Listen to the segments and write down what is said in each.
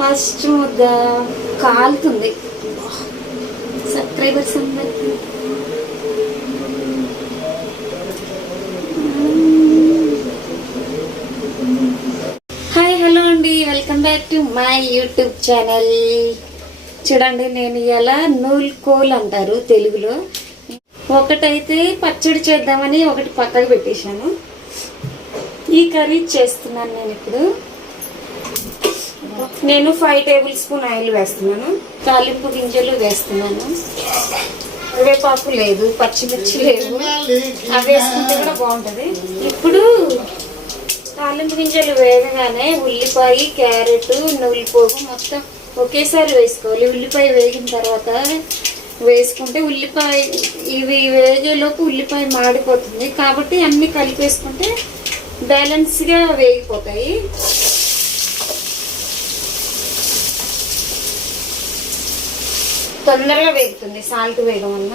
First ముద్ద కాలుతుంది. Subscribers అందరికి హాయ్, హలో అండి, welcome back to my YouTube channel. చూడండి, నేను ఇలా నూల్కోల్ అంటారు తెలుగులో. ఒకటైతే పచ్చడి చేద్దామని ఒకటి పక్కకు పెట్టేశాను. ఈ కర్రీ చేస్తున్నాను నేను ఇప్పుడు. నేను 5 టేబుల్ స్పూన్ ఆయిల్ వేస్తున్నాను. తాలింపు గింజలు వేస్తున్నాను. వేపాకు లేదు, పచ్చిమిర్చి లేవు, అవి వేసుకుంటే కూడా బాగుంటుంది. ఇప్పుడు తాలింపు గింజలు వేగగానే ఉల్లిపాయ, క్యారెట్, నువ్వులపోగు మొత్తం ఒకేసారి వేసుకోవాలి. ఉల్లిపాయ వేగిన తర్వాత వేసుకుంటే ఉల్లిపాయ ఇవి వేగేలోపు ఉల్లిపాయ మాడిపోతుంది. కాబట్టి అన్నీ కలిపేసుకుంటే బ్యాలెన్స్గా వేగిపోతాయి. తొందరగా వేగుతుంది సాల్ట్ వేయడం వల్ల.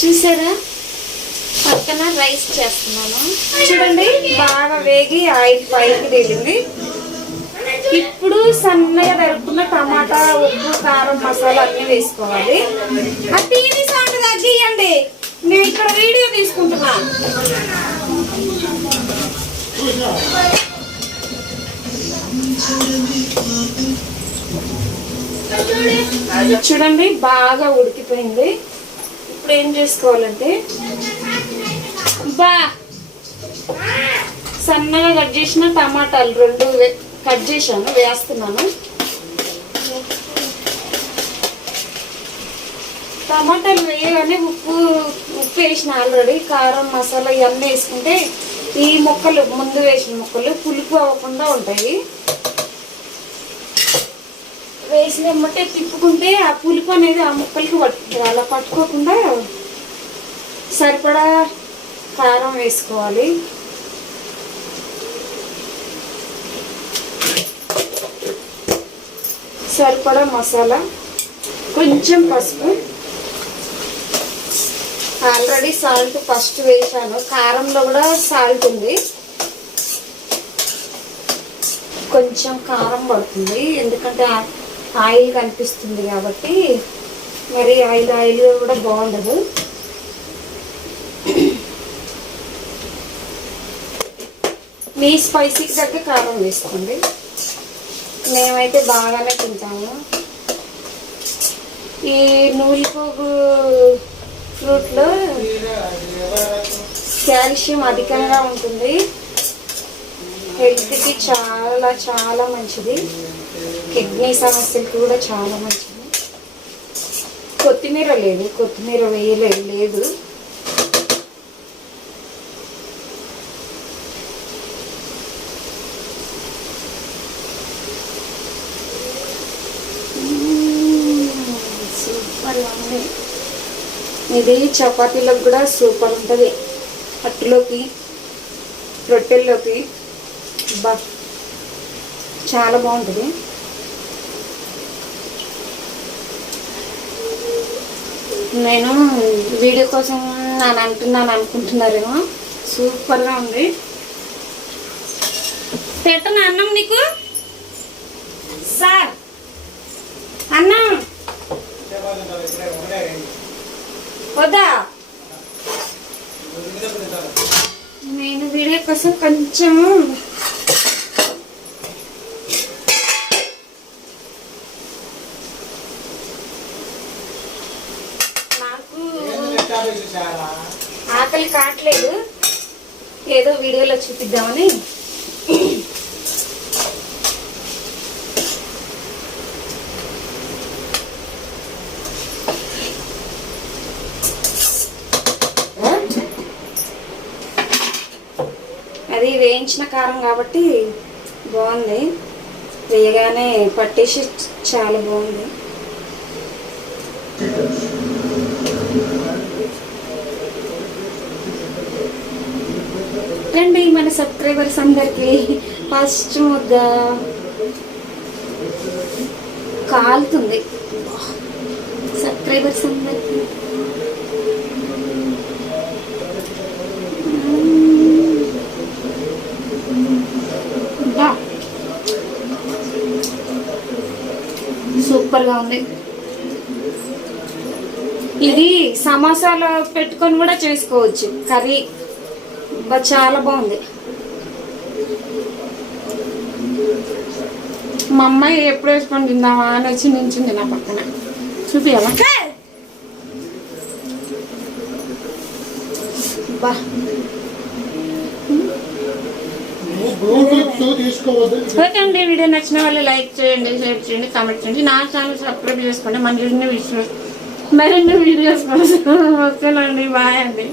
చూసారా, పక్కన రైస్ చేస్తున్నాను. చూడండి, బాగా వేగి ఆయిల్ పైకి తేలింది. ఇప్పుడు సన్నగా తరుక్కున్న టమాటా, ఉప్పు, కారం, మసాలా అన్నీ వేసుకోవాలి. ఆ టీవీ సౌండ్ తగ్గియండి, నేను ఇక్కడ వీడియో తీసుకుంటున్నా. చూడండి, బాగా ఉడికిపోయింది. ఇప్పుడు ఏం చేసుకోవాలంటే సన్నగా కట్ చేసిన టమాటాలు 2 కట్ చేశాను, వేస్తున్నాను. టమాటాలు వేయగానే ఉప్పు వేసిన ఆల్రెడీ. కారం, మసాలా ఇవన్నీ వేసుకుంటే ఈ ముక్కలు, ముందు వేసిన ముక్కలు పులుపు అవ్వకుండా ఉంటాయి. వేసిన ఎమ్మటే తిప్పుకుంటే ఆ పులుపు అనేది ఆ ముక్కలకి అలా పట్టుకోకుండా సరిపడా కారం వేసుకోవాలి. సరిపడా మసాలా, కొంచెం పసుపు. ఆల్రెడీ సాల్ట్ ఫస్ట్ వేసాను, కారంలో కూడా సాల్ట్ ఉంది. కొంచెం కారం పడుతుంది ఎందుకంటే ఆయిల్ కనిపిస్తుంది కాబట్టి. మరి ఆయిల్ కూడా బాగుండదు. మీ స్పైసీకి తగ్గ కారం వేసుకోండి. మేమైతే బాగానే తింటాము. ఈ నూలిపోగు ఫ్రూట్లో కాల్షియం అధికంగా ఉంటుంది. హెల్త్కి చాలా చాలా మంచిది. కిడ్నీ సమస్యలకి కూడా చాలా మంచిది. కొత్తిమీర లేదు, కొత్తిమీర వేయలేదు. ఇది చపాతీలకు కూడా సూపర్ ఉంటుంది. అట్టులోకి, రొట్టెల్లోకి చాలా బాగుంటుంది. నేను వీడియో కోసం అంటున్నాను అనుకుంటున్నారేమో. సూపర్గా ఉంది. పెట్టను అన్నం నీకు సార్, అన్నం వద్దా? నేను వీడియో కోసం కొంచెం నాకు ఆకలి కావట్లేదు, ఏదో వీడియోలో చూపిద్దామని. అది వేయించిన కారం కాబట్టి బాగుంది. వేయగానే పట్టేసి చాలా బాగుంది. రండి, మన సబ్స్క్రైబర్స్ అందరికి ఫస్ట్ ముద్ద కాలుతుంది. సబ్స్క్రైబర్స్ అందరికి బాగుంది. ఇది సమోసాలో పెట్టుకొని కూడా చేసుకోవచ్చు కర్రీ. చాలా బాగుంది. మా అమ్మాయి ఎప్పుడు వేసుకొని తిందామా అని వచ్చి నించుంది నా పక్కన. చూపియాలా? బా ఓకే అండి. వీడియో నచ్చిన వాళ్ళు లైక్ చేయండి, షేర్ చేయండి, కామెంట్ చేయండి. నా ఛానల్ సబ్స్క్రైబ్ చేసుకోండి. మరిన్ని వీడియోస్ కోసం. ఓకేనండి. బాయ్ అండి.